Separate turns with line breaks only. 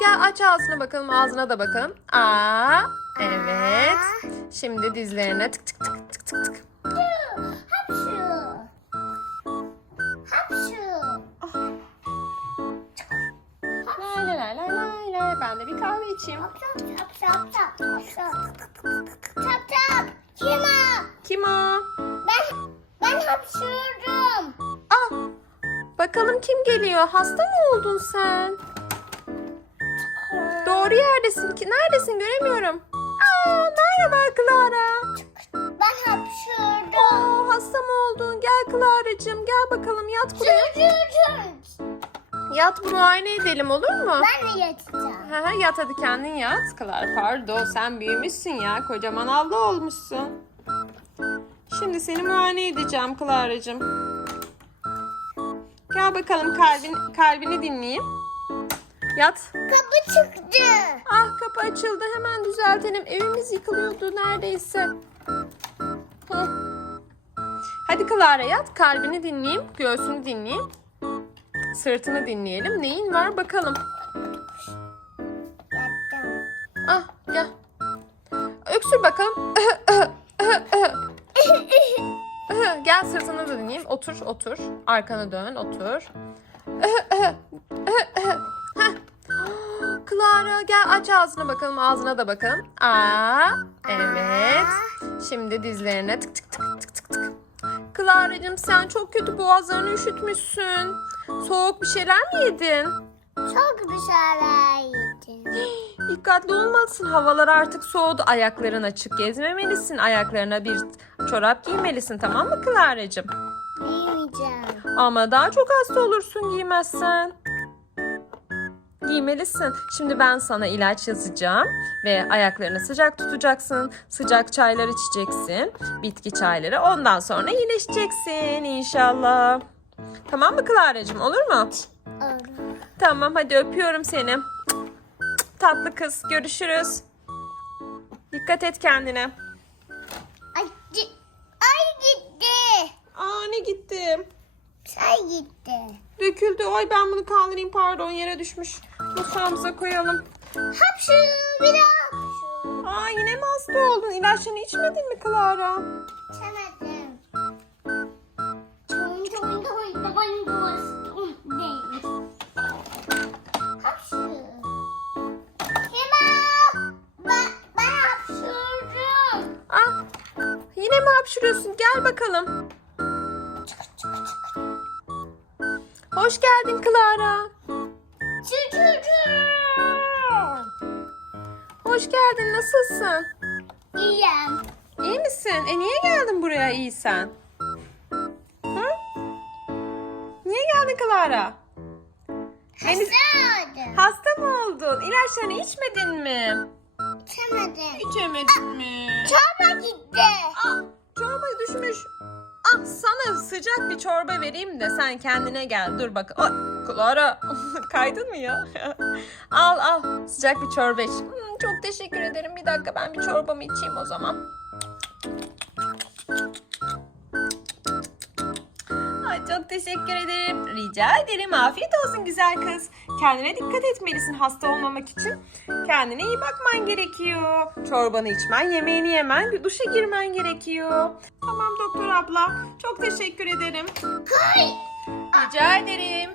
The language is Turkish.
Gel aç ağzına bakalım. Ağzına da bakalım. Aa, evet. Şimdi dizlerine tık tık tık tık tık tık. Ben de bir kahve içeyim.
Çap çap. Çap çap. Kim o?
Kim o?
Ben ben hapşırdım.
Ah, bakalım kim geliyor? Hasta mı oldun sen? Doğru yerdesin ki. Neredesin göremiyorum. Aa, merhaba Clara.
Ben hapşırdım.
Aa, hasta mı oldun? Gel Clara'cığım gel bakalım yat buraya.
Hapşırdım.
Yat muayene edelim olur mu?
Ben de yatacağım.
Ha, ha, yat hadi kendin yat. Clara pardon sen büyümüşsün ya. Kocaman abla olmuşsun. Şimdi seni muayene edeceğim Clara'cığım. Gel bakalım kalbin, kalbini dinleyeyim. Yat.
Kapı çıktı.
Ah kapı açıldı hemen düzeltelim. Evimiz yıkılıyordu neredeyse. Hadi Clara yat. Kalbini dinleyeyim. Göğsünü dinleyeyim. Sırtını dinleyelim. Neyin var bakalım.
Yattım.
Ah gel. Öksür bakalım. gel sırtını da dinleyeyim. Otur otur. Arkana dön otur. Heh. Clara gel aç ağzına bakalım. Ağzına da bakalım. Aa, evet. Şimdi dizlerine tık tık tık tık tık tık. Clara'cığım sen çok kötü boğazlarını üşütmüşsün. Soğuk bir şeyler mi yedin?
Çok bir şeyler yedim.
Dikkatli olmalısın. Havalar artık soğudu. Ayakların açık gezmemelisin. Ayaklarına bir çorap giymelisin tamam mı Clara'cığım?
Yemeyeceğim.
Ama daha çok hasta olursun giymezsen. Giymelisin. Şimdi ben sana ilaç yazacağım ve ayaklarını sıcak tutacaksın. Sıcak çaylar içeceksin. Bitki çayları. Ondan sonra iyileşeceksin inşallah. Tamam mı Clara'cığım olur mu?
Olur.
Tamam hadi öpüyorum seni. Tatlı kız görüşürüz. Dikkat et kendine.
Ay, ay gitti.
Aa ne gitti?
Çay gitti.
Döküldü. Ay ben bunu kaldırayım pardon yere düşmüş. Mutfağımıza koyalım.
Hapşu bir daha hapşu.
Aa yine mi hasta oldun? İlaçlarını içmedin mi Clara?
Çemedim. Çoğun çoğun çoğun çoğun çoğun değil. Hapşu. Kim o? Ben, ben hapşırdım.
Ah yine mi hapşırıyorsun? Gel bakalım. Hoş geldin Clara. Geldin. Nasılsın?
İyiyim.
İyi misin? E niye geldin buraya iyi sen? Hı? Niye geldin Clara? Beni-
Hasta
Hasta mı oldun? İlaçlarını içmedin mi?
Çemedim.
İçemedin mi?
Çorba gitti.
Ah, çorba düşmüş. Ah sana sıcak bir çorba vereyim de sen kendine gel. Dur bak. Ay, Clara kaydın mı ya? al al sıcak bir çorba iç. Hmm, çok teşekkür ederim. Bir dakika ben bir çorbamı içeyim o zaman. Teşekkür ederim. Rica ederim. Afiyet olsun güzel kız. Kendine dikkat etmelisin hasta olmamak için. Kendine iyi bakman gerekiyor. Çorbanı içmen, yemeğini yemen, duşa girmen gerekiyor. Tamam doktor abla. Çok teşekkür ederim. Rica ederim.